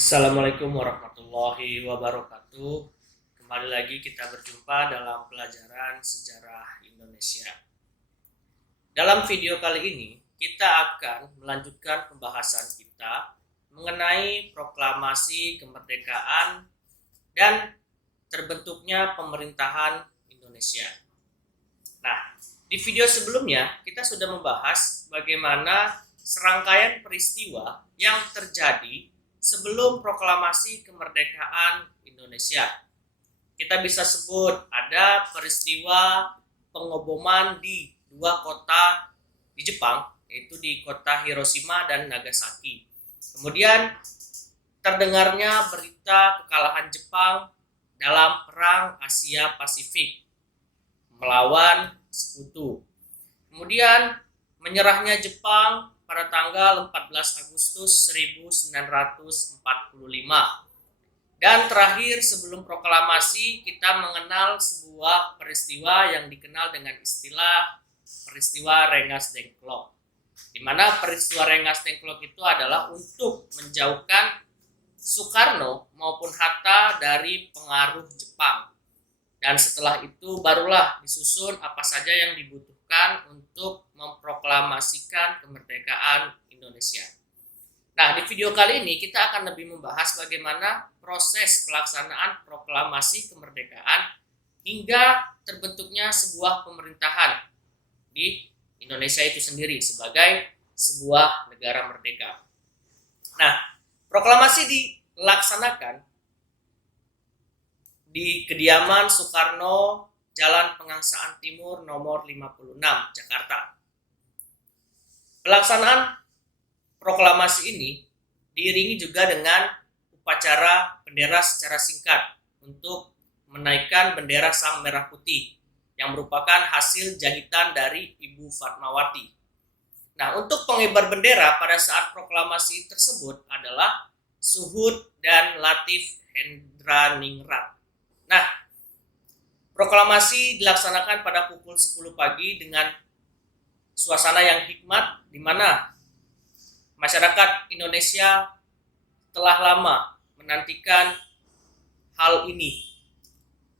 Assalamualaikum warahmatullahi wabarakatuh. Kembali lagi kita berjumpa dalam pelajaran sejarah Indonesia. Dalam video kali ini, kita akan melanjutkan pembahasan kita mengenai proklamasi kemerdekaan dan terbentuknya pemerintahan Indonesia. Nah, di video sebelumnya kita sudah membahas bagaimana serangkaian peristiwa yang terjadi sebelum proklamasi kemerdekaan Indonesia. Kita bisa sebut ada peristiwa pengoboman di dua kota di Jepang, yaitu di kota Hiroshima dan Nagasaki. Kemudian terdengarnya berita kekalahan Jepang dalam Perang Asia Pasifik melawan Sekutu. Kemudian menyerahnya Jepang pada tanggal 14 Agustus 1945. Dan terakhir sebelum proklamasi kita mengenal sebuah peristiwa yang dikenal dengan istilah peristiwa Rengas Dengklok. Di mana peristiwa Rengas Dengklok itu adalah untuk menjauhkan Soekarno maupun Hatta dari pengaruh Jepang. Dan setelah itu barulah disusun apa saja yang dibutuhkan untuk memproklamasikan kemerdekaan Indonesia. Nah, di video kali ini kita akan lebih membahas bagaimana proses pelaksanaan proklamasi kemerdekaan hingga terbentuknya sebuah pemerintahan di Indonesia itu sendiri sebagai sebuah negara merdeka. Nah, proklamasi dilaksanakan di kediaman Soekarno, Jalan Pengangsaan Timur nomor 56, Jakarta. Pelaksanaan proklamasi ini diiringi juga dengan upacara bendera secara singkat untuk menaikkan bendera Sang Merah Putih yang merupakan hasil jahitan dari Ibu Fatmawati. Nah, untuk pengibar bendera pada saat proklamasi tersebut adalah Suhud dan Latif Hendraningrat. Nah, proklamasi dilaksanakan pada pukul 10 pagi dengan suasana yang hikmat di mana masyarakat Indonesia telah lama menantikan hal ini.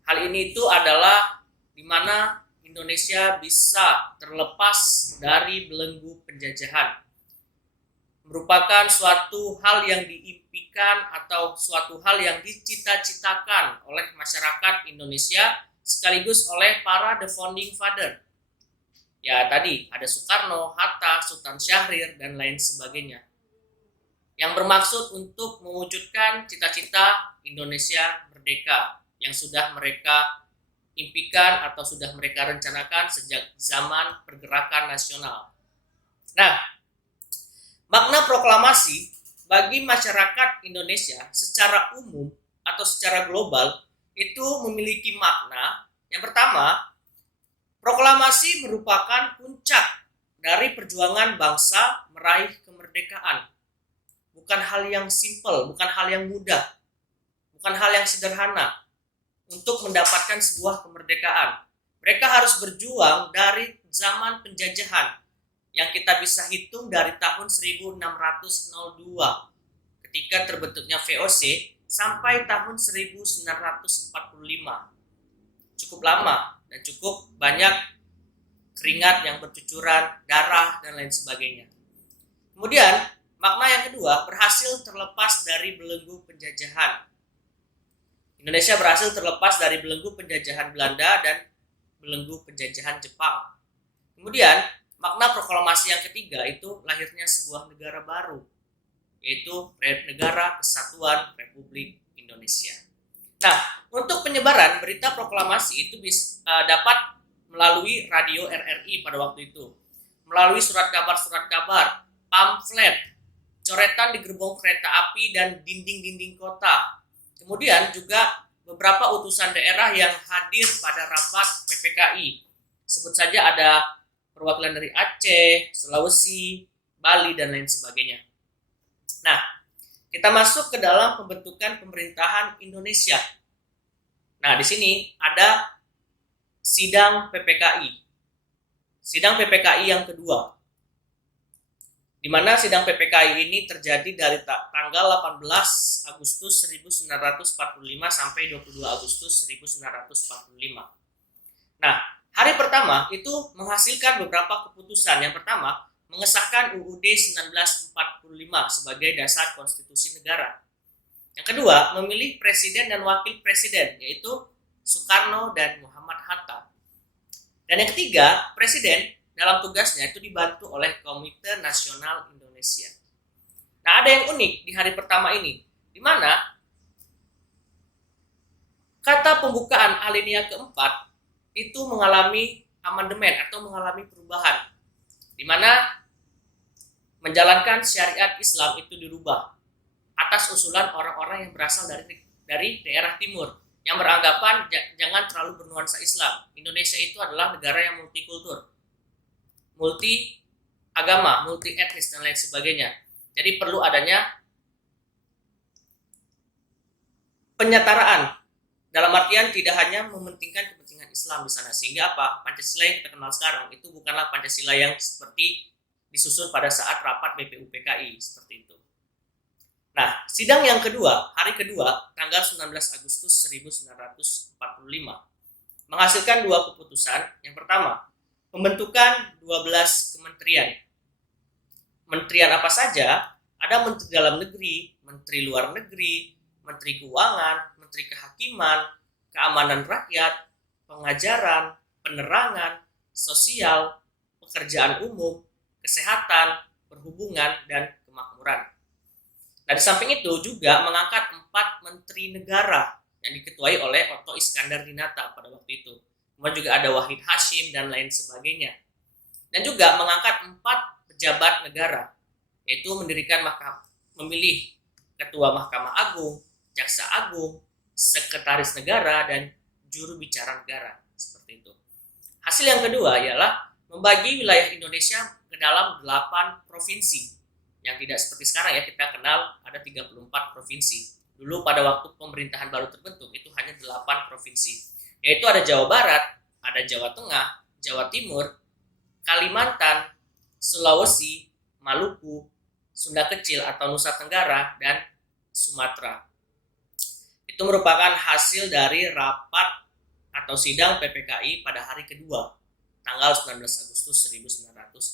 Hal ini itu adalah di mana Indonesia bisa terlepas dari belenggu penjajahan. Merupakan suatu hal yang diimpikan atau suatu hal yang dicita-citakan oleh masyarakat Indonesia sekaligus oleh para the founding father. Ya tadi ada Soekarno, Hatta, Sultan Syahrir dan lain sebagainya. Yang bermaksud untuk mewujudkan cita-cita Indonesia merdeka yang sudah mereka impikan atau sudah mereka rencanakan sejak zaman pergerakan nasional. Nah, makna proklamasi bagi masyarakat Indonesia secara umum atau secara global itu memiliki makna. Yang pertama, proklamasi merupakan puncak dari perjuangan bangsa meraih kemerdekaan. Bukan hal yang simpel, bukan hal yang mudah, bukan hal yang sederhana untuk mendapatkan sebuah kemerdekaan. Mereka harus berjuang dari zaman penjajahan yang kita bisa hitung dari tahun 1602 ketika terbentuknya VOC sampai tahun 1945. Cukup lama dan cukup banyak keringat yang bercucuran, darah dan lain sebagainya. Kemudian makna yang kedua, berhasil terlepas dari belenggu penjajahan. Indonesia berhasil terlepas dari belenggu penjajahan Belanda dan belenggu penjajahan Jepang. Kemudian makna proklamasi yang ketiga itu lahirnya sebuah negara baru, yaitu Negara Kesatuan Republik Indonesia. Nah, untuk penyebaran berita proklamasi itu dapat melalui radio RRI pada waktu itu, melalui surat kabar, pamflet, coretan di gerbong kereta api dan dinding-dinding kota. Kemudian juga beberapa utusan daerah yang hadir pada rapat PPKI. Sebut saja ada perwakilan dari Aceh, Sulawesi, Bali, dan lain sebagainya. Nah, kita masuk ke dalam pembentukan pemerintahan Indonesia. Nah, di sini ada sidang PPKI. Sidang PPKI yang kedua. di mana sidang PPKI ini terjadi dari tanggal 18 Agustus 1945 sampai 22 Agustus 1945. Nah, hari pertama itu menghasilkan beberapa keputusan. Yang pertama, mengesahkan UUD 1945 sebagai dasar konstitusi negara. Yang kedua, memilih presiden dan wakil presiden, yaitu Soekarno dan Muhammad Hatta. Dan yang ketiga, presiden dalam tugasnya itu dibantu oleh Komite Nasional Indonesia. Nah, ada yang unik di hari pertama ini, di mana kata pembukaan alinea keempat itu mengalami amandemen atau mengalami perubahan, di mana menjalankan syariat Islam itu dirubah atas usulan orang-orang yang berasal dari daerah timur yang beranggapan jangan terlalu bernuansa Islam. Indonesia itu adalah negara yang multikultur, multi agama, multi etnis dan lain sebagainya. Jadi perlu adanya penyetaraan, dalam artian tidak hanya mementingkan kepentingan Islam di sana. Sehingga apa? Pancasila yang kita kenal sekarang itu bukanlah Pancasila yang seperti disusun pada saat rapat BPUPKI seperti itu. Nah, sidang yang kedua, hari kedua, tanggal 19 Agustus 1945, menghasilkan dua keputusan. Yang pertama, pembentukan 12 kementerian. Kementerian apa saja? Ada Menteri Dalam Negeri, Menteri Luar Negeri, Menteri Keuangan, Menteri Kehakiman, Keamanan Rakyat, Pengajaran, Penerangan, Sosial, Pekerjaan Umum, Kesehatan, Perhubungan, dan Kemakmuran. Nah, di samping itu juga mengangkat 4 menteri negara yang diketuai oleh Otto Iskandar Dinata pada waktu itu. Kemudian juga ada Wahid Hashim dan lain sebagainya. Dan juga mengangkat 4 pejabat negara, yaitu memilih Ketua Mahkamah Agung, Jaksa Agung, Sekretaris Negara, dan Juru Bicara Negara. Seperti itu. Hasil yang kedua ialah membagi wilayah Indonesia ke dalam 8 provinsi. Yang tidak seperti sekarang ya, kita kenal ada 34 provinsi. Dulu pada waktu pemerintahan baru terbentuk itu hanya 8 provinsi. Yaitu ada Jawa Barat, ada Jawa Tengah, Jawa Timur, Kalimantan, Sulawesi, Maluku, Sunda Kecil atau Nusa Tenggara, dan Sumatera. Itu merupakan hasil dari rapat atau sidang PPKI pada hari kedua, tanggal 19 Agustus 1945.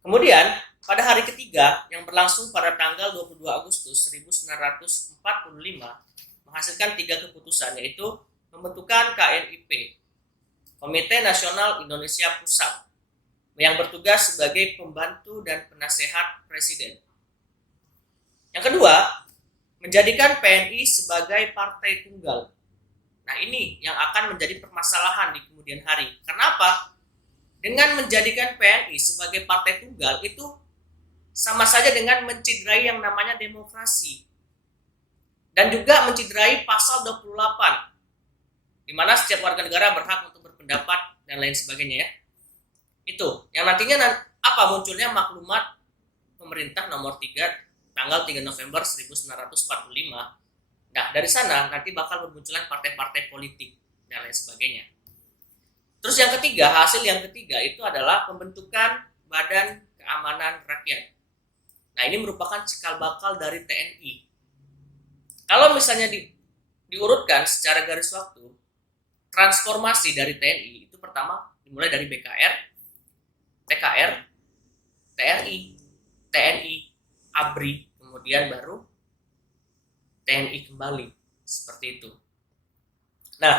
Kemudian, pada hari ketiga yang berlangsung pada tanggal 22 Agustus 1945 menghasilkan 3 keputusan, yaitu pembentukan KNIP, Komite Nasional Indonesia Pusat, yang bertugas sebagai pembantu dan penasehat presiden. Yang kedua, menjadikan PNI sebagai partai tunggal. Nah, ini yang akan menjadi permasalahan di kemudian hari. Kenapa? Dengan menjadikan PNI sebagai partai tunggal itu sama saja dengan menciderai yang namanya demokrasi. Dan juga menciderai pasal 28, di mana setiap warga negara berhak untuk berpendapat dan lain sebagainya ya. Itu yang nantinya apa munculnya maklumat pemerintah nomor 3 tanggal 3 November 1945. Nah, dari sana nanti bakal bermunculan partai-partai politik dan lain sebagainya. Terus yang ketiga, hasil yang ketiga itu adalah pembentukan Badan Keamanan Rakyat. Nah, ini merupakan cikal bakal dari TNI. Kalau misalnya diurutkan secara garis waktu, transformasi dari TNI itu pertama dimulai dari BKR, TKR, TRI, TNI, ABRI, kemudian baru TNI kembali, seperti itu. Nah,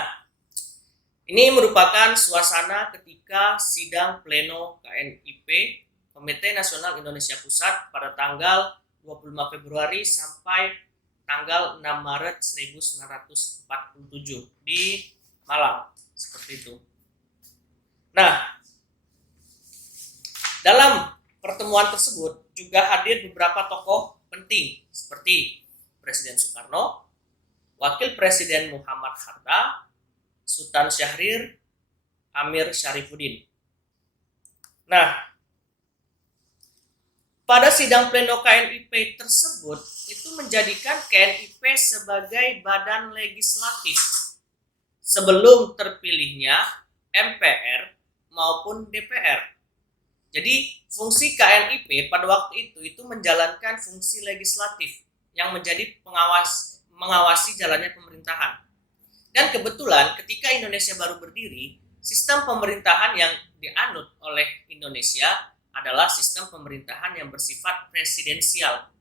ini merupakan suasana ketika sidang pleno KNIP, Komite Nasional Indonesia Pusat, pada tanggal 25 Februari sampai tanggal 6 Maret 1947 di Malang, seperti itu. Nah, dalam pertemuan tersebut juga hadir beberapa tokoh penting seperti Presiden Soekarno, Wakil Presiden Muhammad Hatta, Sultan Syahrir, Amir Syarifuddin. Nah, pada sidang pleno KNIP tersebut itu menjadikan KNIP sebagai badan legislatif sebelum terpilihnya MPR maupun DPR. Jadi fungsi KNIP pada waktu itu menjalankan fungsi legislatif yang menjadi mengawasi jalannya pemerintahan. Dan kebetulan ketika Indonesia baru berdiri, sistem pemerintahan yang dianut oleh Indonesia adalah sistem pemerintahan yang bersifat presidensial,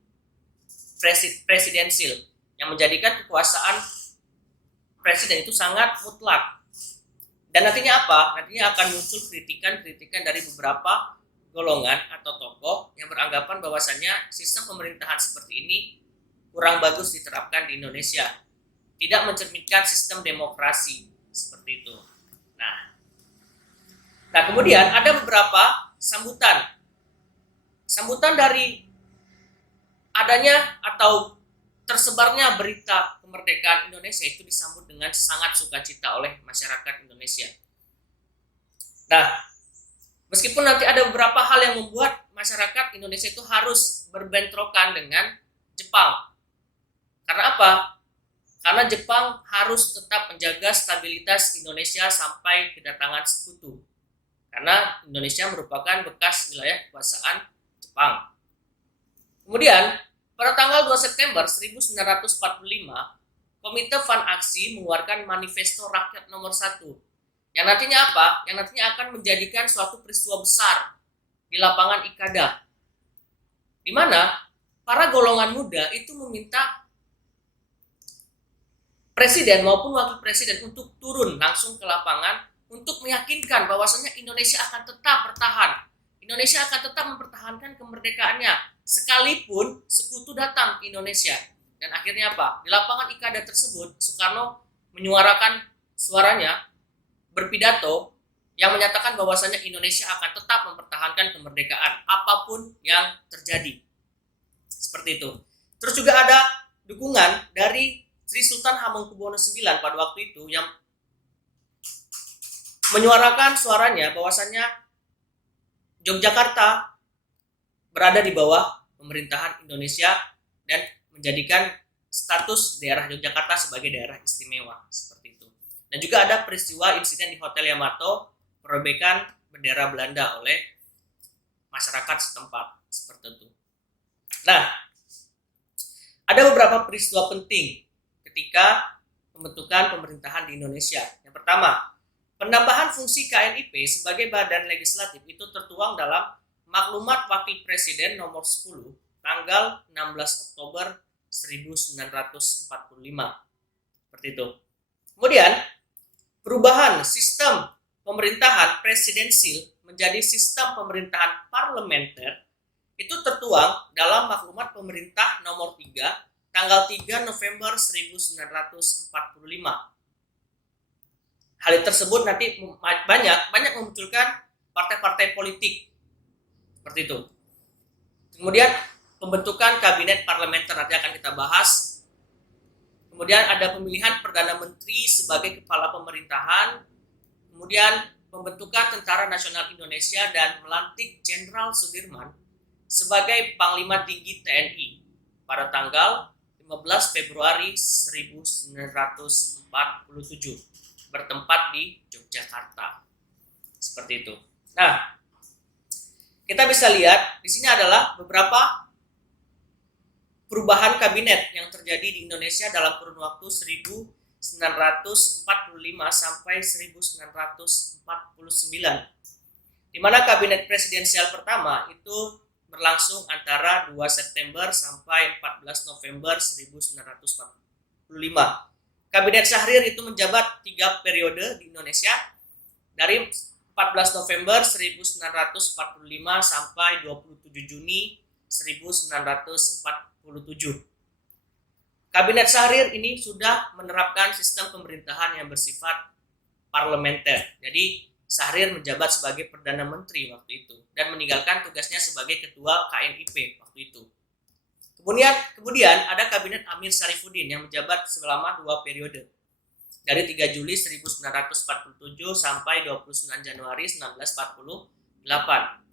yang menjadikan kekuasaan presiden itu sangat mutlak. Dan nantinya apa? Nantinya akan muncul kritikan-kritikan dari beberapa golongan atau tokoh yang beranggapan bahwasannya sistem pemerintahan seperti ini kurang bagus diterapkan di Indonesia, tidak mencerminkan sistem demokrasi seperti itu. Nah kemudian ada beberapa sambutan dari adanya atau tersebarnya berita kemerdekaan Indonesia itu disambut dengan sangat sukacita oleh masyarakat Indonesia. Nah, meskipun nanti ada beberapa hal yang membuat masyarakat Indonesia itu harus berbentrokan dengan Jepang. Karena apa? Karena Jepang harus tetap menjaga stabilitas Indonesia sampai kedatangan sekutu. Karena Indonesia merupakan bekas wilayah kekuasaan Jepang. Kemudian, pada tanggal 2 September 1945, Komite Van Aksi mengeluarkan Manifesto Rakyat Nomor 1. Yang nantinya apa? Yang nantinya akan menjadikan suatu peristiwa besar di lapangan Ikada. Di mana para golongan muda itu meminta presiden maupun wakil presiden untuk turun langsung ke lapangan untuk meyakinkan bahwasanya Indonesia akan tetap bertahan. Indonesia akan tetap mempertahankan kemerdekaannya sekalipun sekutu datang ke Indonesia. Dan akhirnya apa? Di lapangan Ikada tersebut, Soekarno menyuarakan suaranya, berpidato yang menyatakan bahwasanya Indonesia akan tetap mempertahankan kemerdekaan apapun yang terjadi. Seperti itu. Terus juga ada dukungan dari Sri Sultan Hamengkubuwono IX pada waktu itu yang menyuarakan suaranya bahwasanya Yogyakarta berada di bawah pemerintahan Indonesia dan menjadikan status daerah Yogyakarta sebagai daerah istimewa seperti itu. Dan juga ada peristiwa insiden di Hotel Yamato, perobekan bendera Belanda oleh masyarakat setempat seperti itu. Nah, ada beberapa peristiwa penting ketika pembentukan pemerintahan di Indonesia. Yang pertama, penambahan fungsi KNIP sebagai badan legislatif itu tertuang dalam Maklumat Wakil Presiden nomor 10 tanggal 16 Oktober 1945. Seperti itu. Kemudian, perubahan sistem pemerintahan presidensil menjadi sistem pemerintahan parlementer itu tertuang dalam Maklumat Pemerintah nomor 3 tanggal 3 November 1945. Hal tersebut nanti banyak memunculkan partai-partai politik seperti itu. Kemudian pembentukan kabinet parlementer nanti akan kita bahas. Kemudian ada pemilihan Perdana Menteri sebagai kepala pemerintahan. Kemudian pembentukan Tentara Nasional Indonesia dan melantik Jenderal Sudirman sebagai Panglima Tinggi TNI pada tanggal 15 Februari 1947 bertempat di Yogyakarta. Seperti itu. Nah, kita bisa lihat di sini adalah beberapa perubahan kabinet yang terjadi di Indonesia dalam kurun waktu 1945 sampai 1949. Di mana kabinet presidensial pertama itu berlangsung antara 2 September sampai 14 November 1945. Kabinet Syahrir itu menjabat 3 periode di Indonesia dari 14 November 1945 sampai 27 Juni 1947. Kabinet Syahrir ini sudah menerapkan sistem pemerintahan yang bersifat parlementer. Jadi Syahrir menjabat sebagai Perdana Menteri waktu itu dan meninggalkan tugasnya sebagai Ketua KNIP waktu itu. Kemudian ada Kabinet Amir Syarifuddin yang menjabat selama 2 periode. Dari 3 Juli 1947 sampai 29 Januari 1948.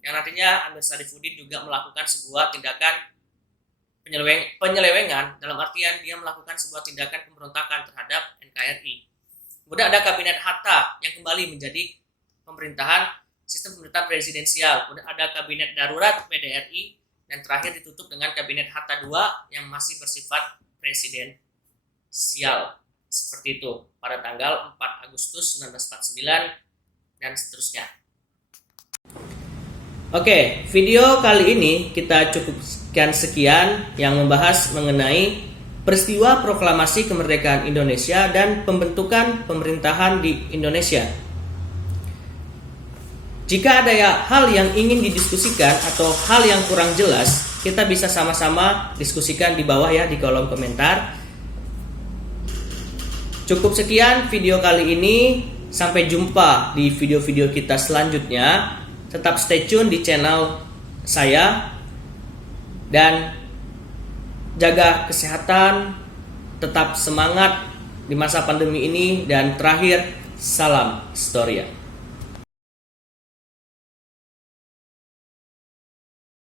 Yang nantinya Amir Syarifuddin juga melakukan sebuah tindakan penyelewengan, dalam artian dia melakukan sebuah tindakan pemberontakan terhadap NKRI. Kemudian ada Kabinet Hatta yang kembali menjadi pemerintahan sistem pemerintahan presidensial, kemudian ada kabinet darurat PDRI, dan terakhir ditutup dengan kabinet Hatta II yang masih bersifat presidensial. Seperti itu pada tanggal 4 Agustus 1949 dan seterusnya. Oke, video kali ini kita cukupkan sekian yang membahas mengenai peristiwa proklamasi kemerdekaan Indonesia dan pembentukan pemerintahan di Indonesia. Jika ada hal yang ingin didiskusikan atau hal yang kurang jelas, kita bisa sama-sama diskusikan di bawah ya, di kolom komentar. Cukup sekian video kali ini. Sampai jumpa di video-video kita selanjutnya. Tetap stay tune di channel saya dan jaga kesehatan, tetap semangat di masa pandemi ini, dan terakhir, salam Storia.